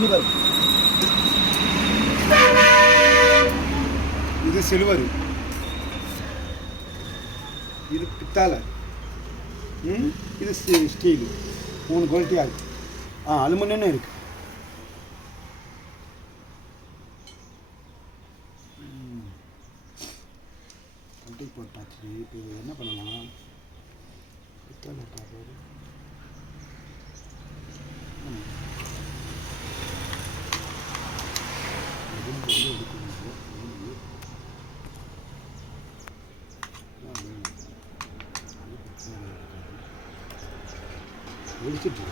தண்ணி பாருங்க. இது சில்வர், இது பித்தாளை, இது ஸ்டீலு. 3 குவாலிட்டியாக இருக்குது. அலுமினியம் இருக்குது. கட்டி போட்டாச்சு. இப்போ இது என்ன பண்ணலாம்? பித்தாளை காப்பாடு எடுத்துட்டு